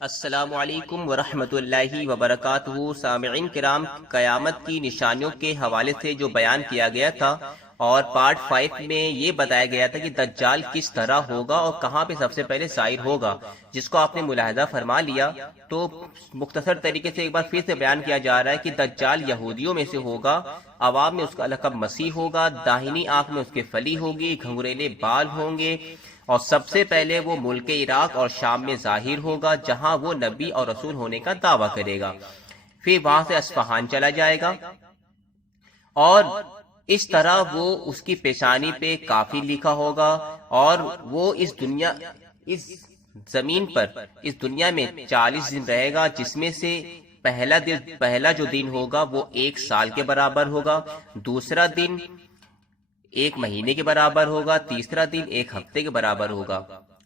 السلام علیکم ورحمۃ اللہ وبرکاتہ۔ سامعین کرام، قیامت کی نشانیوں کے حوالے سے جو بیان کیا گیا تھا اور پارٹ 5 میں یہ بتایا گیا تھا کہ دجال کس طرح ہوگا اور کہاں پہ سب سے پہلے ظاہر ہوگا، جس کو آپ نے ملاحظہ فرما لیا۔ تو مختصر طریقے سے ایک بار پھر سے بیان کیا جا رہا ہے کہ دجال یہودیوں میں سے ہوگا، عوام میں اس کا لقب مسیح ہوگا، داہنی آنکھ میں اس کے پھلی ہوگی، گھنگریلے بال ہوں گے، اور سب سے پہلے وہ ملک عراق اور شام میں ظاہر ہوگا جہاں وہ نبی اور رسول ہونے کا دعویٰ کرے گا۔ پھر وہاں سے اصفہان چلا جائے گا اور اس طرح وہ اس کی پیشانی پہ کافی لکھا ہوگا، اور وہ اس زمین پر اس دنیا میں 40 دن رہے گا، جس میں سے پہلا جو دن ہوگا وہ 1 سال کے برابر ہوگا، دوسرا دن 1 مہینے کے برابر ہوگا، تیسرا دن 1 ہفتے کے برابر ہوگا،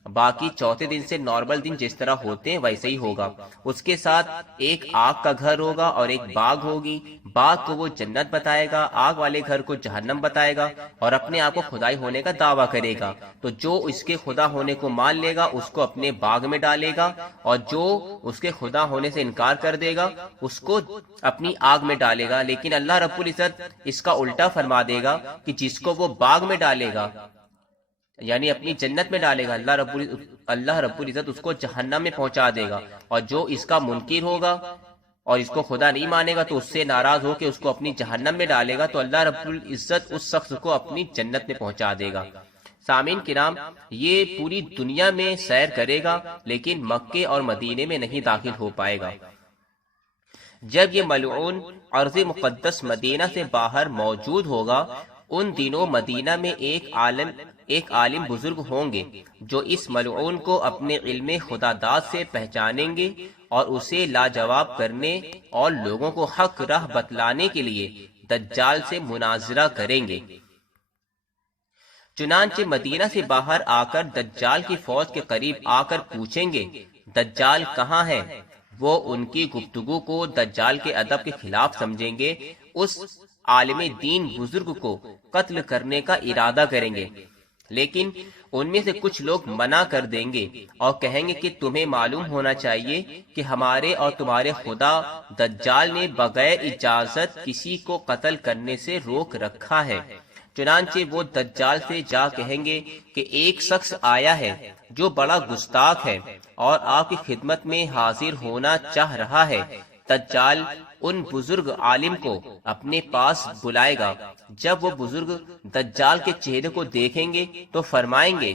باقی چوتھے دن سے نارمل دن جس طرح ہوتے ہیں ویسے ہی ہوگا۔ اس کے ساتھ ایک آگ کا گھر ہوگا اور ایک باغ ہوگی، باغ کو وہ جنت بتائے گا، آگ والے گھر کو جہنم بتائے گا، اور اپنے آپ کو خدائی ہونے کا دعویٰ کرے گا۔ تو جو اس کے خدا ہونے کو مان لے گا اس کو اپنے باغ میں ڈالے گا، اور جو اس کے خدا ہونے سے انکار کر دے گا اس کو اپنی آگ میں ڈالے گا۔ لیکن اللہ رب العزت اس کا الٹا فرما دے گا کہ جس کو وہ باغ میں ڈالے گا، یعنی اپنی جنت میں ڈالے گا، اللہ رب العزت اس کو جہنم میں پہنچا دے گا، اور جو اس کا منکر ہوگا اور اس کو خدا نہیں مانے گا تو اس سے ناراض ہو کے اس کو اپنی جہنم میں ڈالے گا، تو اللہ رب العزت اس شخص کو اپنی جنت میں پہنچا دے گا۔ سامعین کرام، یہ پوری دنیا میں سیر کرے گا لیکن مکے اور مدینے میں نہیں داخل ہو پائے گا۔ جب یہ ملعون ارض مقدس مدینہ سے باہر موجود ہوگا، ان دنوں مدینہ میں ایک عالم بزرگ ہوں گے جو اس ملعون کو اپنے علم خدا داد سے پہچانیں گے اور اسے لاجواب کرنے اور لوگوں کو حق راہ بتلانے کے لیے دجال سے مناظرہ کریں گے۔ چنانچہ مدینہ سے باہر آ کر دجال کی فوج کے قریب آ کر پوچھیں گے دجال کہاں ہے؟ وہ ان کی گفتگو کو دجال کے ادب کے خلاف سمجھیں گے، اس عالم دین بزرگ کو قتل کرنے کا ارادہ کریں گے، لیکن ان میں سے کچھ لوگ منع کر دیں گے اور کہیں گے کہ تمہیں معلوم ہونا چاہیے کہ ہمارے اور تمہارے خدا دجال نے بغیر اجازت کسی کو قتل کرنے سے روک رکھا ہے۔ چنانچہ وہ دجال سے جا کہیں گے کہ ایک شخص آیا ہے جو بڑا گستاخ ہے اور آپ کی خدمت میں حاضر ہونا چاہ رہا ہے۔ دجال ان بزرگ عالم کو اپنے پاس بلائے گا۔ جب وہ بزرگ دجال کے چہرے کو دیکھیں گے تو فرمائیں گے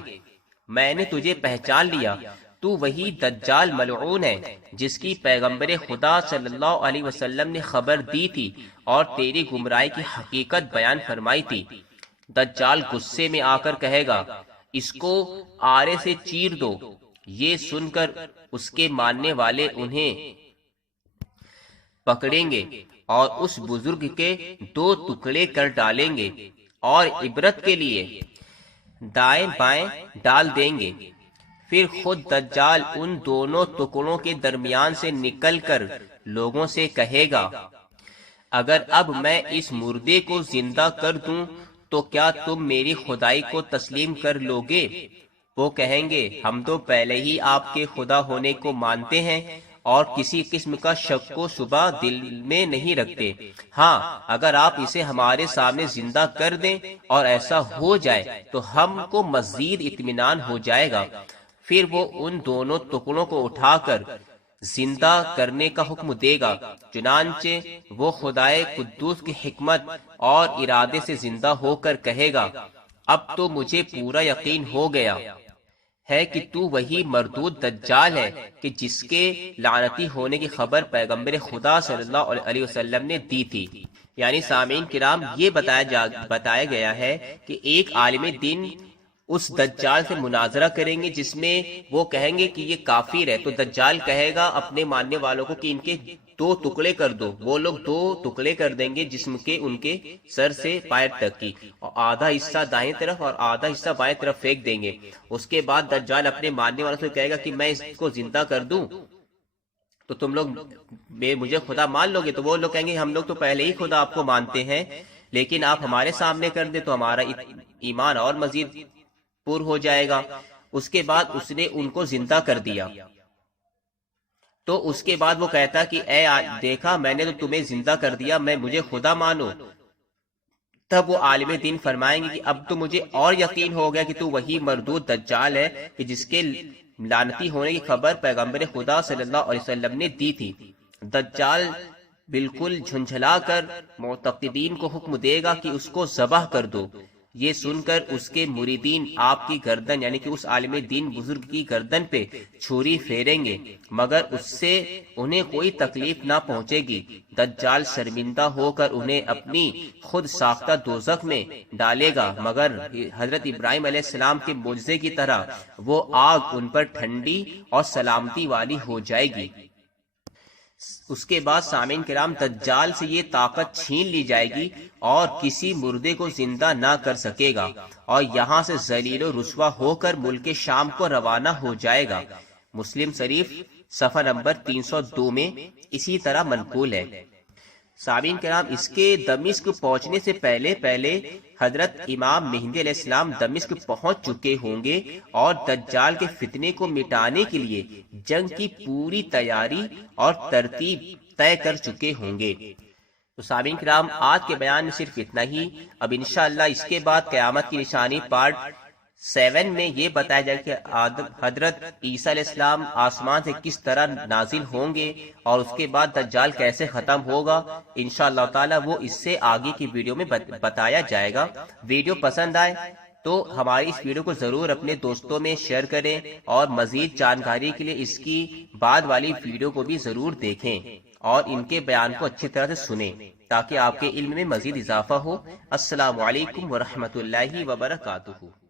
میں نے تجھے پہچان لیا، تو وہی دجال ملعون ہے جس کی پیغمبر خدا صلی اللہ علیہ وسلم نے خبر دی تھی اور تیری گمراہی کی حقیقت بیان فرمائی تھی۔ دجال غصے میں آ کر کہے گا اس کو آرے سے چیر دو۔ یہ سن کر اس کے ماننے والے انہیں پکڑیں گے اور اس بزرگ کے 2 ٹکڑے کر ڈالیں گے اور عبرت کے لیے دائیں بائیں ڈال دیں گے۔ پھر خود دجال ان دونوں ٹکڑوں کے درمیان سے نکل کر لوگوں سے کہے گا اگر اب میں اس مردے کو زندہ کر دوں تو کیا تم میری خدائی کو تسلیم کر لو گے؟ وہ کہیں گے ہم تو پہلے ہی آپ کے خدا ہونے کو مانتے ہیں اور کسی قسم کا شک و شبہ دل میں نہیں رکھتے۔ ہاں، اگر آپ اسے ہمارے سامنے زندہ کر دیں اور ایسا ہو جائے تو ہم کو مزید اطمینان ہو جائے گا۔ پھر وہ ان دونوں ٹکڑوں کو اٹھا کر زندہ کرنے کا حکم دے گا، چنانچہ وہ خدائے قدوس کی حکمت اور ارادے سے زندہ ہو کر کہے گا اب تو مجھے پورا یقین ہو گیا ہے کہ تو وہی مردود دجال ہے کہ جس کے لعنتی ہونے کی خبر پیغمبر خدا صلی اللہ علیہ وسلم نے دی تھی۔ یعنی سامعین کرام، یہ بتایا گیا ہے کہ ایک عالم دین اس دجال سے مناظرہ کریں گے جس میں وہ کہیں گے کہ یہ کافر ہے، تو دجال کہے گا اپنے ماننے والوں کو کہ ان کے 2 ٹکڑے کر دو۔ وہ لوگ 2 ٹکڑے کر دیں گے جسم کے ان کے سر سے پیر تک کی، اور آدھا حصہ دائیں طرف اور آدھا حصہ بائیں طرف پھینک دیں گے۔ اس کے بعد دجال اپنے ماننے والوں سے کہے گا کہ میں اس کو زندہ کر دوں تو تم لوگ مجھے خدا مان لو گے؟ تو وہ لوگ کہیں گے ہم لوگ تو پہلے ہی خدا آپ کو مانتے ہیں، لیکن آپ ہمارے سامنے کر دیں تو ہمارا ایمان اور مزید پر ہو جائے گا۔ اس کے بعد اس نے ان کو زندہ کر دیا۔ تو اس کے بعد وہ کہتا کہ اے دیکھا میں نے تو تمہیں زندہ کر دیا، مجھے خدا مانو۔ تب وہ عالم دین فرمائیں گے کہ اب تو مجھے اور یقین ہو گیا کہ تو وہی مردود دجال ہے کہ جس کے لعنتی ہونے کی خبر پیغمبر خدا صلی اللہ علیہ وسلم نے دی تھی۔ دجال بالکل جھنجھلا کر معتقدین کو حکم دے گا کہ اس کو ذبح کر دو۔ یہ سن کر اس کے مریدین آپ کی گردن یعنی کہ اس عالم دین بزرگ کی گردن پہ چھری پھیریں گے، مگر اس سے انہیں کوئی تکلیف نہ پہنچے گی۔ دجال شرمندہ ہو کر انہیں اپنی خود ساختہ دوزخ میں ڈالے گا، مگر حضرت ابراہیم علیہ السلام کے معجزے کی طرح وہ آگ ان پر ٹھنڈی اور سلامتی والی ہو جائے گی۔ اس کے بعد سامعین کرام دجال سے یہ طاقت چھین لی جائے گی اور کسی مردے کو زندہ نہ کر سکے گا، اور یہاں سے ذلیل و رسوا ہو کر ملک شام کو روانہ ہو جائے گا۔ مسلم شریف صفحہ نمبر 302 میں اسی طرح منقول ہے۔ سامعین کرام اس کے دمشق پہنچنے سے پہلے حضرت امام مہدی علیہ السلام دمشق پہنچ چکے ہوں گے اور دجال کے فتنے کو مٹانے کے لیے جنگ کی پوری تیاری اور ترتیب طے کر چکے ہوں گے۔ تو سامعین کرام آج کے بیان میں صرف اتنا ہی۔ اب انشاءاللہ اس کے بعد قیامت کی نشانی پارٹ 7 میں یہ بتایا جائے کہ حضرت عیسیٰ علیہ السلام آسمان سے کس طرح نازل ہوں گے اور اس کے بعد دجال کیسے ختم ہوگا۔ انشاءاللہ تعالی وہ اس سے آگے کی ویڈیو میں بتایا جائے گا۔ ویڈیو پسند آئے تو ہماری اس ویڈیو کو ضرور اپنے دوستوں میں شیئر کریں اور مزید جانکاری کے لیے اس کی بعد والی ویڈیو کو بھی ضرور دیکھیں اور ان کے بیان کو اچھی طرح سے سنیں تاکہ آپ کے علم میں مزید اضافہ ہو۔ السلام علیکم ورحمۃ اللہ وبرکاتہ۔